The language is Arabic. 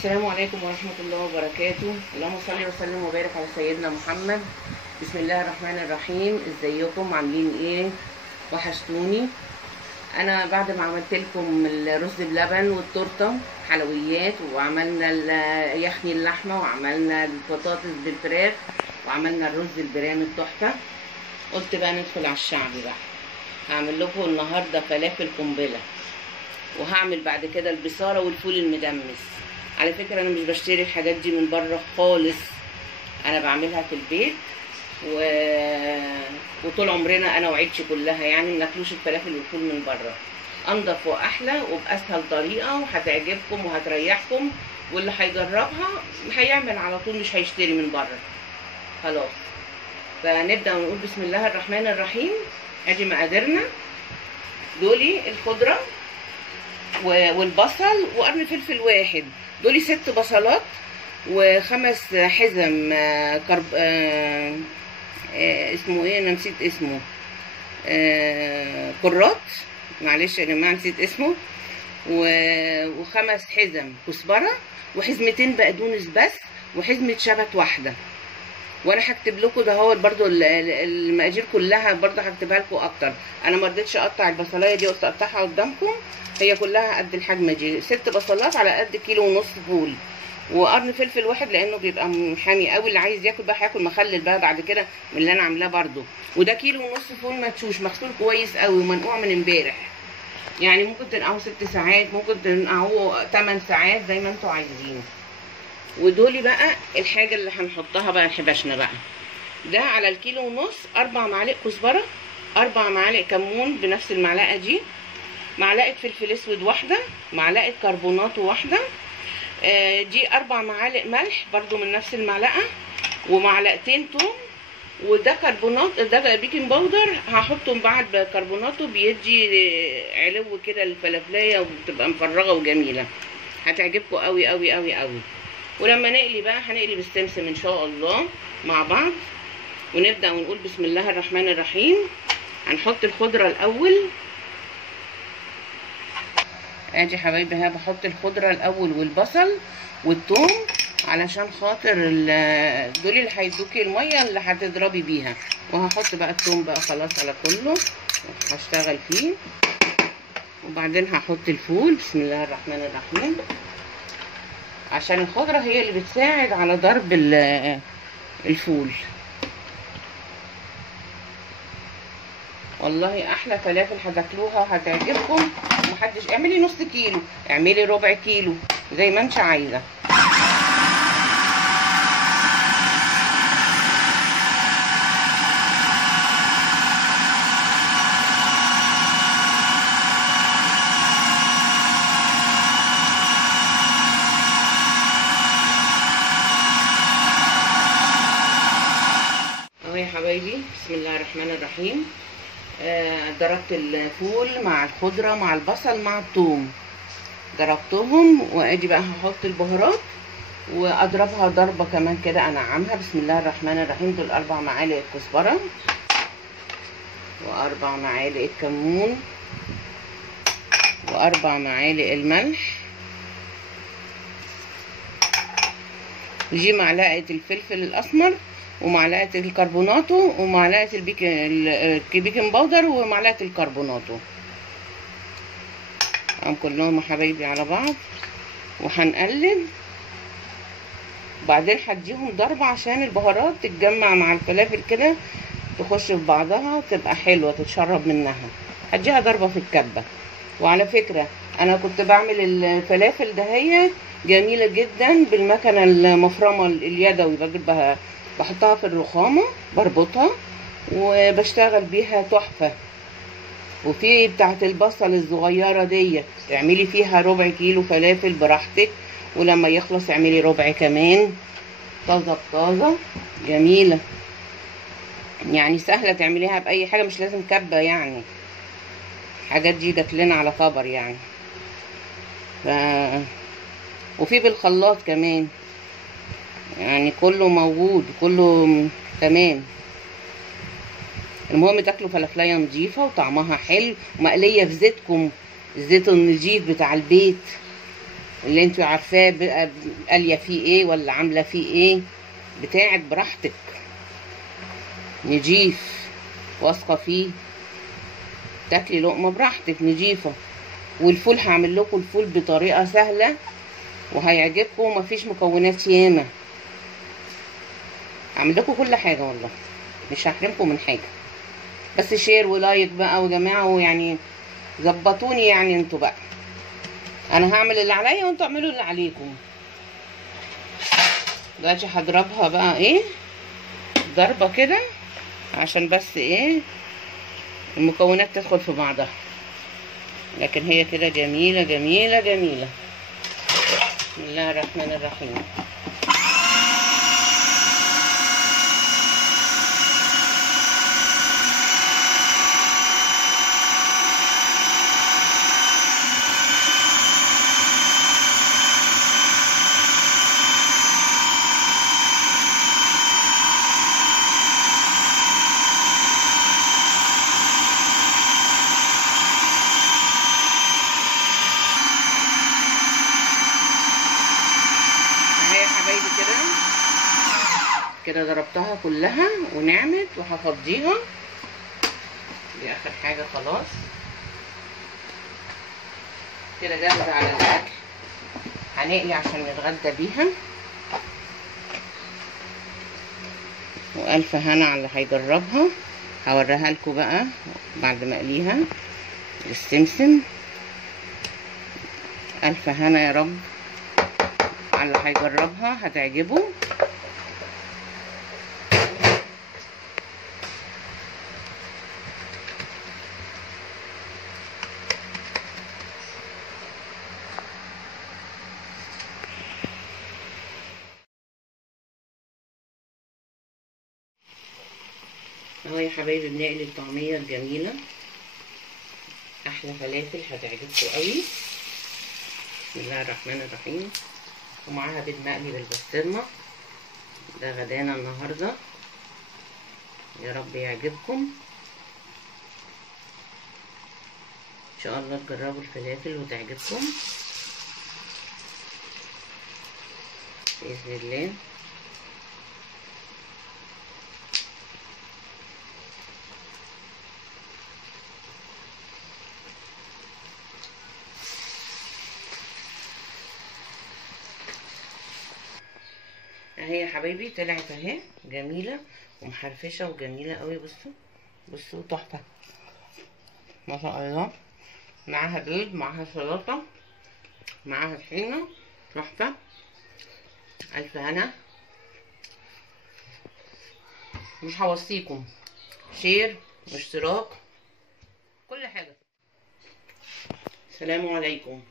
السلام عليكم ورحمة الله وبركاته. اللهم صل وسلم وبارك على سيدنا محمد. بسم الله الرحمن الرحيم. ازيكم عاملين ايه؟ وحشتوني. انا بعد ما عملت لكم الرز بلبن والتورته حلويات، وعملنا يخني اللحمه، وعملنا البطاطس بالفراخ، وعملنا الرز البرام التحفه، قلت بقى ندخل على الشعب بقى. هعمل لكم النهارده فلافل قنبله، وهعمل بعد كده البصاره والفول المدمس. على فكره انا مش بشتري الحاجات دي من بره خالص، انا بعملها في البيت وطول عمرنا انا وعيلتي كلها يعني مناكلوش الفلافل والفول من بره. انضف واحلى وباسهل طريقه، وهتعجبكم وهتريحكم، واللي هيجربها هيعمل على طول، مش هيشتري من بره خلاص. فنبدا ونقول بسم الله الرحمن الرحيم. ادي مقاديرنا، دولي الخضره والبصل وقرن فلفل واحد، دولي 6 بصلات و5 حزم اسمه ايه، انا نسيت اسمه، كرات، معلش يا جماعه نسيت اسمه، و5 حزم كزبره، وحزمتين بقدونس بس، وحزمه شبت واحده. وانا هكتب لكم ده هو برده المقادير كلها، برده هكتبها لكم اكتر. انا ما رضيتش اقطع البصلايه دي، قلت اقطعها قدامكم، هي كلها قد الحجم دي، 6 بصلات على قد كيلو ونص فول، وقرن فلفل واحد لانه بيبقى حامي قوي، اللي عايز ياكل بقى هياكل مخلل بقى بعد كده من اللي انا عاملاه برده. وده كيلو ونص فول مدشوش مغسول كويس قوي ومنقوع من امبارح، يعني ممكن تنقعوه 6 ساعات، ممكن تنقعوه 8 ساعات زي ما انتوا عايزين. ودولي بقى الحاجه اللي هنحطها بقى الحبشنا بقى. ده على الكيلو ونص 4 معالق كزبره، 4 معالق كمون بنفس المعلقه دي، معلقه فلفل اسود واحده، معلقه كربونات واحده، دي 4 معالق ملح برضو من نفس المعلقه، ومعلقتين توم، وده كربونات، ده بيكنج باودر هحطه بعد كربوناته، بيدي علو كده للفلافلايه وبتبقى مفرغه وجميله، هتعجبكم قوي قوي قوي قوي. ولما نقلي بقى هنقلي بالسمسم ان شاء الله مع بعض، ونبدا ونقول بسم الله الرحمن الرحيم. هنحط الخضره الاول. ادي حبايبي ها بحط الخضره الاول والبصل والثوم، علشان خاطر دول اللي هيدوكي الميه اللي هتضربي بيها. وهحط بقى الثوم بقى خلاص على كله، هشتغل فيه. وبعدين هحط الفول بسم الله الرحمن الرحيم، عشان الخضره هي اللي بتساعد على ضرب الفول. والله احلى فلافل هتاكلوها هتعجبكم. محدش، اعملي نص كيلو، اعملي ربع كيلو، زي ما انت عايزه. اهو يا حبايبي بسم الله الرحمن الرحيم. ضربت الفول مع الخضره مع البصل مع الثوم، ضربتهم، وادي بقى هحط البهارات واضربها ضربه كمان كده انعمها. بسم الله الرحمن الرحيم. دول 4 معالق كزبره، و4 معالق كمون، و4 معالق الملح، ودي معلقه الفلفل الاسمر، ومعلقه الكربوناتو، ومعلقه البيكنج باودر، ومعلقه الكربوناتو، كلهم يا حبايبي على بعض. وهنقلب، وبعدين هديهم ضربه عشان البهارات تتجمع مع الفلافل كده، تخش في بعضها تبقى حلوه تتشرب منها. هديها ضربه في الكبه. وعلى فكره انا كنت بعمل الفلافل دهية جميله جدا بالمكنه المفرمه اليدوي، بجيبها بحطها في الرخامه بربطها وبشتغل بيها تحفه. وفي بتاعه البصل الصغيره دي اعملي فيها ربع كيلو فلافل براحتك، ولما يخلص اعملي ربع كمان، طازه بطازه جميله، يعني سهله تعمليها باي حاجه، مش لازم كبه يعني. الحاجات دي جات لنا على خبر يعني. وفي بالخلاط كمان، يعني كله موجود، كله تمام. المهم تاكلوا فلافلايه نظيفه وطعمها حلو ومقليه في زيتكم، الزيت النظيف بتاع البيت. اللي انتوا عارفاه بقى قاليه فيه ايه ولا عامله فيه ايه بتاعك براحتك. نجيف واثقه فيه، تاكلي لقمه براحتك نجيفه. والفول هعمل لكم الفول بطريقه سهله وهيعجبكم ومفيش مكونات ياما. هعمل لكم كل حاجه والله، مش هحرمكم من حاجه. بس شير ولايك بقى وجماعه، ويعني ظبطوني يعني انتوا بقى. انا هعمل اللي عليا وانتوا اعملوا اللي عليكم. دلوقتي هضربها بقى ايه ضربه كده عشان بس ايه المكونات تدخل في بعضها. لكن هي كده جميله جميله جميله. بسم الله الرحمن الرحيم. كده ضربتها كلها ونعمت وهفضيها. دي اخر حاجه خلاص. كده جاهزه على الاكل. هنقلي عشان نتغدى بيها. والف هنا على اللي هيجربها. هوريها لكم بقى بعد ما اقليها السمسم. الف هنا يا رب على اللي هيجربها، هتعجبه. اهو يا حبايبي بنقلي الطعميه الجميله. احلى فلافل هتعجبكم قوي. بسم الله الرحمن الرحيم. ومعاها بيض مقلي بالبسطرمه. ده غدانا النهارده. يا رب يعجبكم ان شاء الله. تجربوا الفلافل وتعجبكم باذن الله. اهي يا حبايبي طلعت اهي جميله ومحرفشه وجميله قوي. بصوا بصوا تحفه ما شاء الله. معاها بيض، معاها سلطه، معاها طحينه، تحفه. الف هنا. مش هوصيكم شير واشتراك كل حاجه. السلام عليكم.